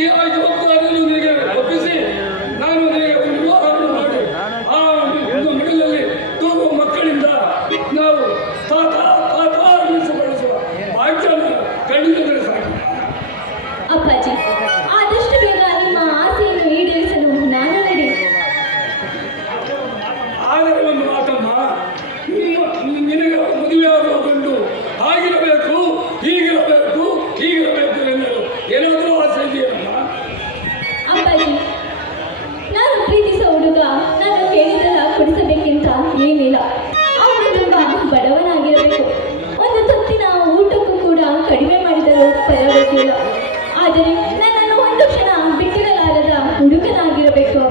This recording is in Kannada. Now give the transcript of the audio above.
ಈ ಜವಾಬ್ದಾರಿಯನ್ನು ನಿನಗೆ ಒಪ್ಪಿಸಿ ನಾನು ನಿನಗೆ ಒಂದು ವಿವಾಹವನ್ನು ಮಾಡಿ ಆ ಒಂದು ಮಿಡಲಲ್ಲಿ ತೂಗುವ ಮಕ್ಕಳಿಂದ ನಾವು ತಾತ ತಾತ ಬಳಸುವ ಭಾಗ್ಯನ ಖಂಡಿತದಲ್ಲಿ ಸಾಕು. ಅಪ್ಪಾಜಿ, ಆದಷ್ಟು ಬೇಗ ನಿಮ್ಮ ಆಸೆಯನ್ನು ಈಡೇರಿಸಲು ನಾನು ರೆಡಿ. ಆದರೆ ಒಂದು ಮಾತಮ್ಮ, ನಿನಗೆ ಮದುವೆಯಾಗುವ ಗಂಡು ಹಾಗಿರಬೇಕು, ಹೀಗಿರಬೇಕು, ಹೀಗಿರಬೇಕು ಎನ್ನಲು ಏನಾದರೂ ಆಸೆ ಇದೆಯಮ್ಮ? ಅಪ್ಪಾಜಿ, ನಾನು ಪ್ರೀತಿಸೋ ಹುಡುಗ ನಾನು ಕೇಳಿದೆಲ್ಲ ಕೊಡಿಸಬೇಕಿಂತ ಏನಿಲ್ಲ. ಅವನು ತುಂಬ ಬಡವನಾಗಿರಬೇಕು. ಒಂದು ಹೊತ್ತಿನ ಊಟಕ್ಕೂ ಕೂಡ ಕಡಿಮೆ ಮಾಡಿದರೂ ಪರವಾಗಿಲ್ಲ. ಆದರೆ ನನ್ನನ್ನು ಒಂದು ಕ್ಷಣ ಬಿಟ್ಟಿರಲಾರದ ಹುಡುಗನಾಗಿರಬೇಕು.